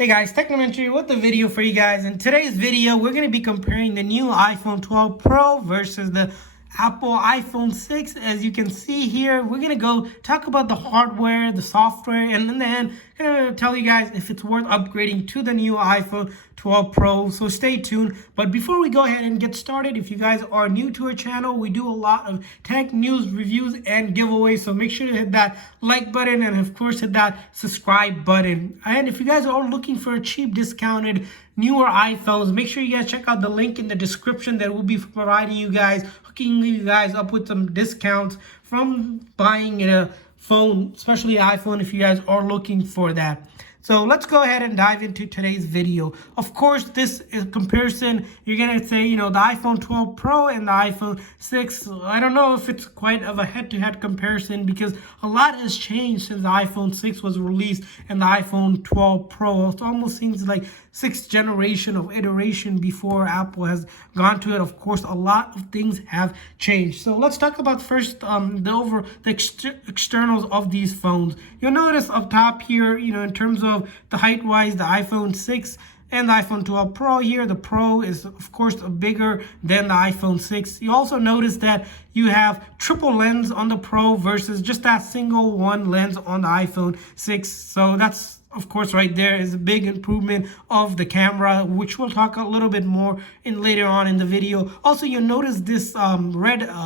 Hey guys, Technomentary with the video for you guys. In today's video, we're going to be comparing the new iPhone 12 Pro versus the Apple iPhone 6. As you can see here, we're going to go talk about the hardware, the software, and then I'm going to tell you guys if it's worth upgrading to the new iPhone 12 Pro. So stay tuned. But before we go ahead and get started, if you guys are new to our channel, we do a lot of tech news, reviews, and giveaways. So make sure to hit that like button and of course hit that subscribe button. And if you guys are looking for a cheap, discounted, newer iPhones, make sure you guys check out the link in the description that will be providing you guys, hooking you guys up with some discounts from buying a phone, especially iPhone, if you guys are looking for that. So let's go ahead and dive into today's video. Of course, this is comparison. You're going to say, the iPhone 12 Pro and the iPhone 6. I don't know if it's quite of a head-to-head comparison because a lot has changed since the iPhone 6 was released and the iPhone 12 Pro. It almost seems like sixth generation of iteration before Apple has gone to it. Of course, a lot of things have changed. So let's talk about first the externals of these phones. You'll notice up top here, in terms of the height-wise, the iPhone 6 and the iPhone 12 Pro here. The Pro is, of course, bigger than the iPhone 6. You also notice that you have triple lens on the Pro versus just that single one lens on the iPhone 6. So that's, of course, right there is a big improvement of the camera, which we'll talk a little bit more in later on in the video. Also, you'll notice this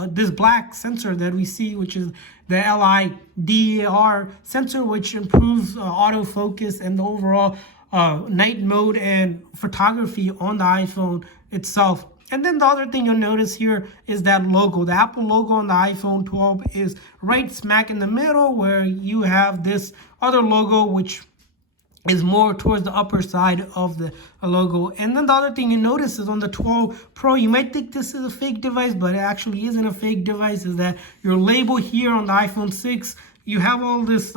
this black sensor that we see, which is the LiDAR sensor, which improves autofocus and the overall night mode and photography on the iPhone itself. And then the other thing you'll notice here is that logo. The Apple logo on the iPhone 12 is right smack in the middle, where you have this other logo, which is more towards the upper side of the logo. And then the other thing you notice is on the 12 Pro, you might think this is a fake device, but it actually isn't a fake device, is that your label here on the iPhone 6, you have all this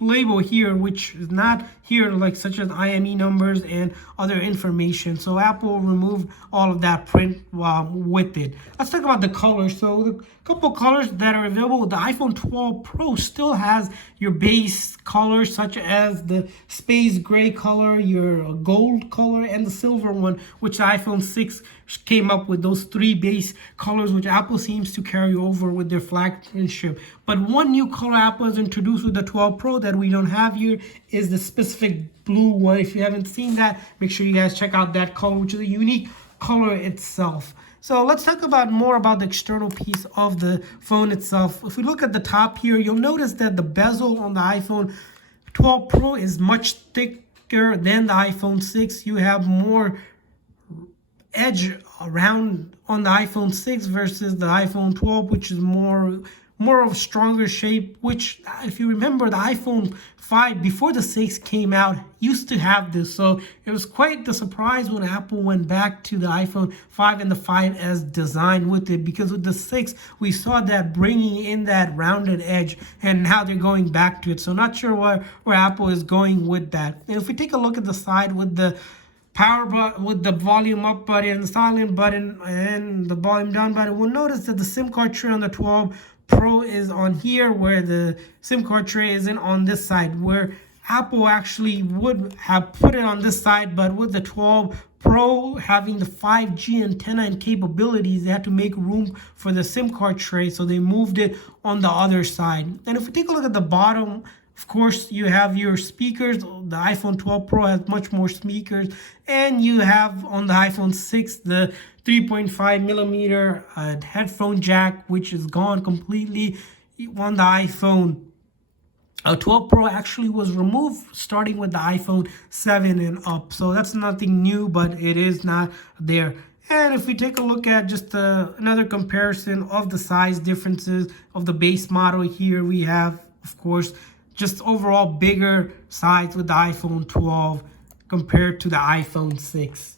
label here, which is not here, like such as IME numbers and other information. So Apple removed all of that print with it. Let's talk about the colors. So the couple colors that are available, the iPhone 12 Pro still has your base colors such as the space gray color, your gold color, and the silver one, which the iPhone 6 came up with those three base colors, which Apple seems to carry over with their flagship. But one new color Apple has introduced with the 12 Pro that we don't have here is the specific blue one. If you haven't seen that, make sure you guys check out that color, which is a unique color itself. So let's talk about more about the external piece of the phone itself. If we look at the top here, you'll notice that the bezel on the iPhone 12 Pro is much thicker than the iPhone 6. You have more edge around on the iPhone 6 versus the iPhone 12, which is more of a stronger shape, which if you remember, the iPhone 5 before the 6 came out used to have this. So it was quite the surprise when Apple went back to the iPhone 5 and the 5S design with it, because with the 6 we saw that bringing in that rounded edge, and now they're going back to it. So not sure where Apple is going with that. And if we take a look at the side with the power button, with the volume up button, the silent button, and the volume down button, we'll notice that the SIM card tray on the 12 Pro is on here, where the SIM card tray isn't on this side, where Apple actually would have put it on this side. But with the 12 Pro having the 5G antenna and capabilities, they had to make room for the SIM card tray, so they moved it on the other side. And if we take a look at the bottom, of course, you have your speakers. The iPhone 12 Pro has much more speakers. And you have on the iPhone 6 the 3.5 millimeter headphone jack, which is gone completely. On the iPhone 12 Pro actually was removed starting with the iPhone 7 and up. So that's nothing new, but it is not there. And if we take a look at just another comparison of the size differences of the base model here, we have, of course, just overall bigger size with the iPhone 12 compared to the iPhone 6.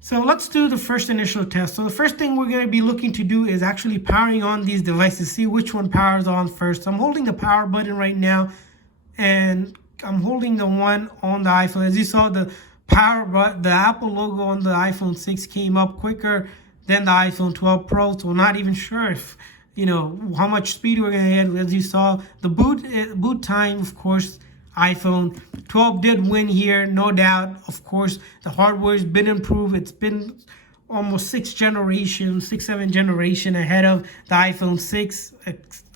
So let's do the first initial test. So the first thing we're going to be looking to do is actually powering on these devices, see which one powers on first. I'm holding the power button right now, and I'm holding the one on the iPhone. As you saw, the Apple logo on the iPhone 6 came up quicker than the iPhone 12 Pro. So we're not even sure if how much speed we're going to get. As you saw, the boot time, of course, iPhone 12 did win here, no doubt. Of course, the hardware's been improved. It's been almost 7 generation ahead of the iPhone 6.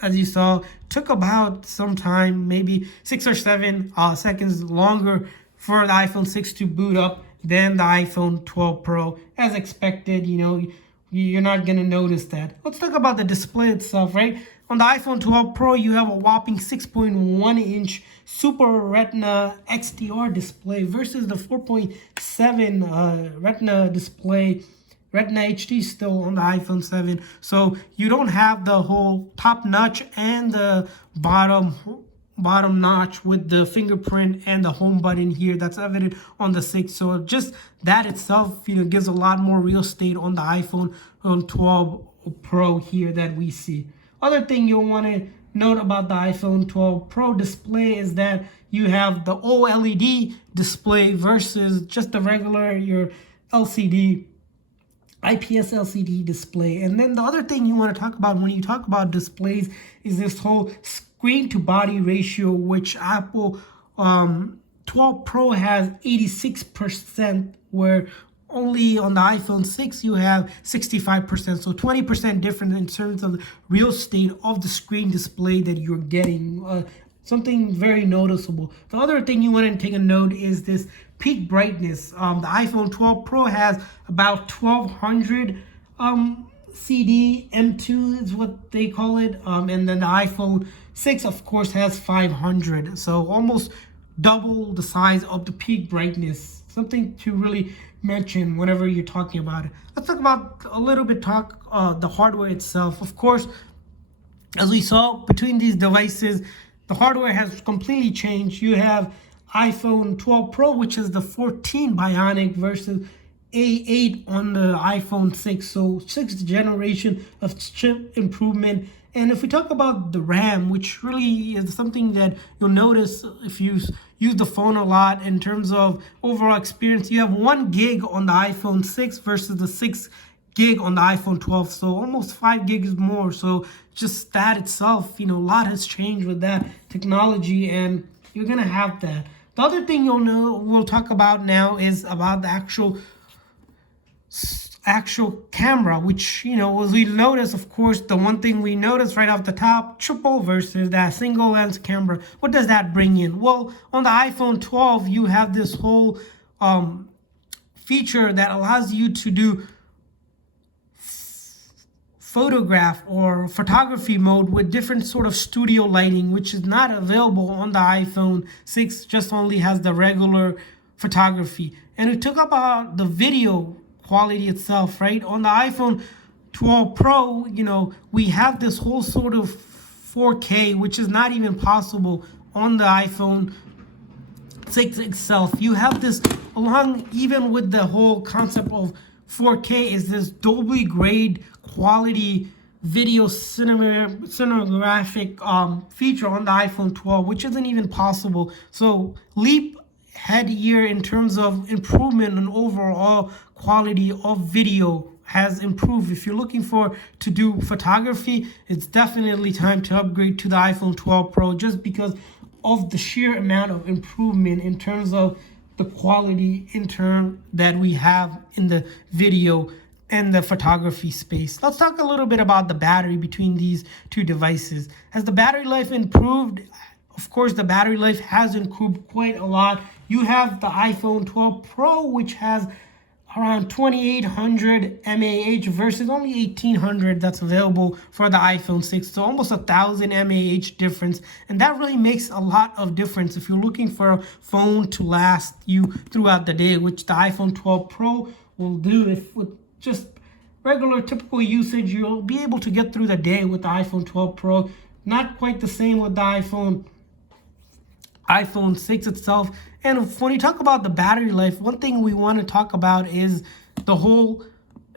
As you saw, took about some time, maybe 6 or 7 seconds longer for the iPhone 6 to boot up than the iPhone 12 Pro. As expected, you're not going to notice that. Let's talk about the display itself, right? On the iPhone 12 Pro, you have a whopping 6.1-inch Super Retina XDR display versus the 4.7 Retina display. Retina HD still on the iPhone 7. So you don't have the whole top notch and the bottom notch with the fingerprint and the home button here that's evident on the 6. So just that itself, gives a lot more real estate on the iPhone 12 Pro here that we see. Other thing you'll want to note about the iPhone 12 Pro display is that you have the OLED display versus just the regular your LCD. IPS LCD display. And then the other thing you want to talk about when you talk about displays is this whole screen to body ratio, which Apple 12 Pro has 86%, where only on the iPhone 6 you have 65%. So 20% difference in terms of the real estate of the screen display that you're getting. Something very noticeable. The other thing you want to take a note is this peak brightness. The iPhone 12 Pro has about 1200 CD M2 is what they call it, and then the iPhone 6 of course has 500, so almost double the size of the peak brightness. Something to really mention whenever you're talking about it. Let's talk about the hardware itself. Of course, as we saw between these devices, the hardware has completely changed. You have iPhone 12 Pro, which is the 14 Bionic versus A8 on the iPhone 6. So 6th generation of chip improvement. And if we talk about the RAM, which really is something that you'll notice if you use the phone a lot in terms of overall experience, you have 1 gig on the iPhone 6 versus the 6 gig on the iPhone 12, so almost 5 gigs more. So just that itself, a lot has changed with that technology, and you're gonna have that. The other thing we'll talk about now is about the actual camera, which as we notice, of course, the one thing we notice right off the top, triple versus that single lens camera. What does that bring in? Well, on the iPhone 12 you have this whole feature that allows you to do photograph or photography mode with different sort of studio lighting, which is not available on the iPhone 6, just only has the regular photography. And we talk about the video quality itself, right? On the iPhone 12 Pro, we have this whole sort of 4K, which is not even possible on the iPhone 6 itself. You have this along even with the whole concept of 4K is this Dolby grade quality video cinematographic feature on the iPhone 12, which isn't even possible. So leap head year in terms of improvement and overall quality of video has improved. If you're looking to do photography, it's definitely time to upgrade to the iPhone 12 Pro, just because of the sheer amount of improvement in terms of the quality that we have in the video and the photography space. Let's talk a little bit about the battery between these two devices. Has the battery life improved? Of course, the battery life has improved quite a lot. You have the iPhone 12 Pro, which has around 2800 mAh versus only 1800 that's available for the iPhone 6. So almost 1000 mAh difference. And that really makes a lot of difference if you're looking for a phone to last you throughout the day, which the iPhone 12 Pro will do. If with just regular typical usage, you'll be able to get through the day with the iPhone 12 Pro. Not quite the same with the iPhone 6 itself. And when you talk about the battery life, one thing we want to talk about is the whole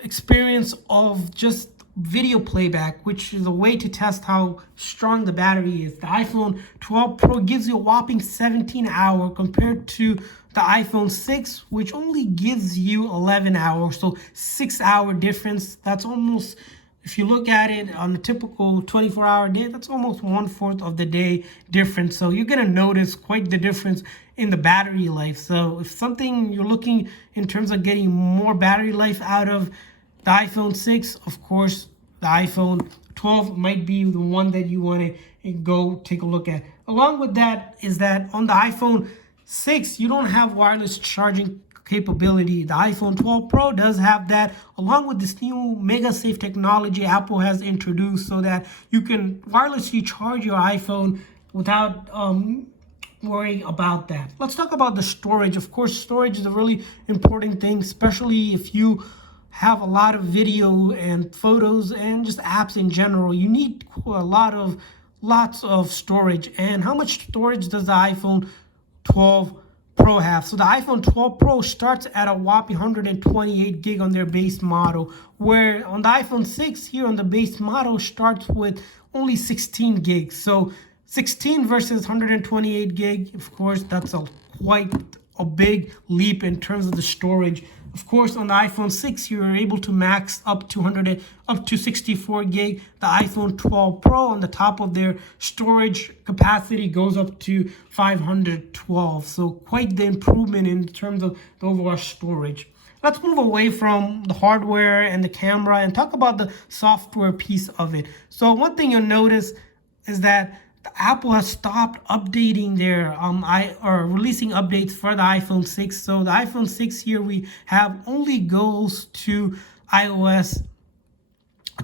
experience of just video playback, which is a way to test how strong the battery is. The iPhone 12 Pro gives you a whopping 17 hours compared to the iPhone 6, which only gives you 11 hours. So 6 hour difference. That's almost if you look at it on a typical 24-hour day, that's almost 1/4 of the day difference. So you're going to notice quite the difference in the battery life. So if something you're looking in terms of getting more battery life out of the iPhone 6, of course, the iPhone 12 might be the one that you want to go take a look at. Along with that is that on the iPhone 6, you don't have wireless charging capability. The iPhone 12 Pro does have that, along with this new MagSafe technology Apple has introduced, so that you can wirelessly charge your iPhone without worrying about that. Let's talk about the storage. Of course, storage is a really important thing, especially if you have a lot of video and photos and just apps in general. You need lots of storage. And how much storage does the iPhone 12 Pro have? So the iPhone 12 Pro starts at a whopping 128 gig on their base model, where on the iPhone 6 here on the base model starts with only 16 gigs. So 16 versus 128 gig, of course, that's quite a big leap in terms of the storage. Of course, on the iPhone 6, you're able to max up to 64 gig. The iPhone 12 Pro on the top of their storage capacity goes up to 512. So quite the improvement in terms of the overall storage. Let's move away from the hardware and the camera and talk about the software piece of it. So one thing you'll notice is that Apple has stopped updating their releasing updates for the iPhone 6. So the iPhone 6 here we have only goes to iOS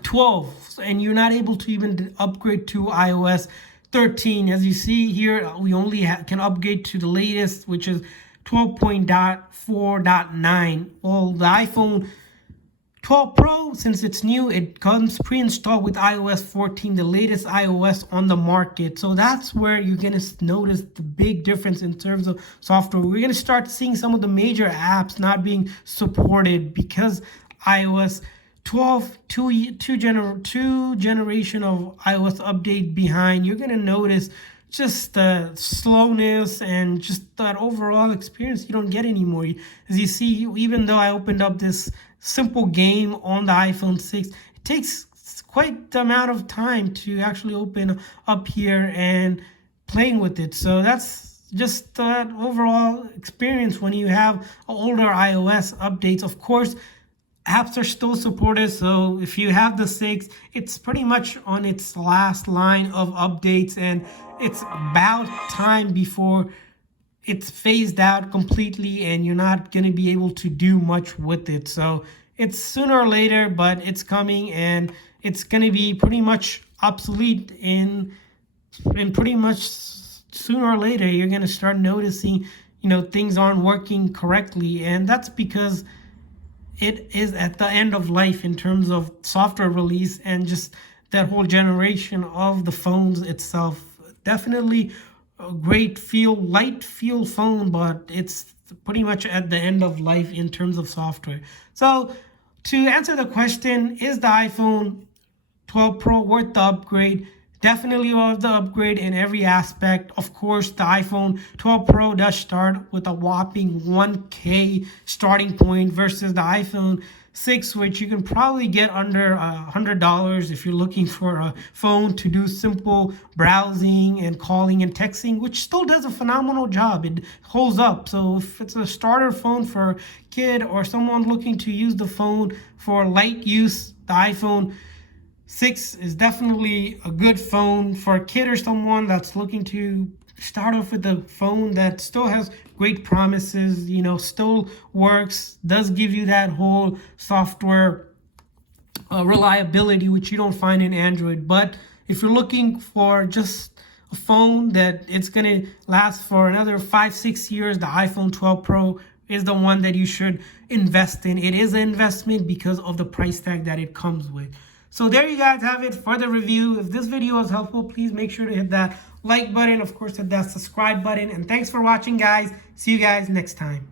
12, and you're not able to even upgrade to iOS 13. As you see here, we only can upgrade to the latest, which is 12.4.9. Well, the iPhone 12 Pro, since it's new, it comes pre-installed with iOS 14, the latest iOS on the market. So that's where you're going to notice the big difference in terms of software. We're going to start seeing some of the major apps not being supported because iOS 12, two generation of iOS update behind. You're going to notice just the slowness and just that overall experience you don't get anymore. As you see, even though I opened up this simple game on the iPhone 6, it takes quite the amount of time to actually open up here and playing with it. So that's just that overall experience when you have older iOS updates. Of course, apps are still supported, so if you have the 6, it's pretty much on its last line of updates, and it's about time before it's phased out completely and you're not going to be able to do much with it. So it's sooner or later, but it's coming, and it's going to be pretty much obsolete in pretty much sooner or later. You're going to start noticing, things aren't working correctly, and that's because it is at the end of life in terms of software release and just that whole generation of the phones itself. Definitely a great light feel phone, but it's pretty much at the end of life in terms of software. So to answer the question, is the iPhone 12 Pro worth the upgrade? Definitely worth the upgrade in every aspect. Of course, the iPhone 12 Pro does start with a whopping 1K starting point versus the iPhone 6, which you can probably get under $100 if you're looking for a phone to do simple browsing and calling and texting, which still does a phenomenal job. It holds up. So if it's a starter phone for a kid or someone looking to use the phone for light use, the iPhone 6 is definitely a good phone for a kid or someone that's looking to start off with a phone that still has great promises, still works, does give you that whole software reliability, which you don't find in Android. But if you're looking for just a phone that it's going to last for another 5-6 years, the iPhone 12 Pro is the one that you should invest in. It is an investment because of the price tag that it comes with. So there you guys have it for the review. If this video was helpful, please make sure to hit that like button. Of course, hit that subscribe button. And thanks for watching, guys. See you guys next time.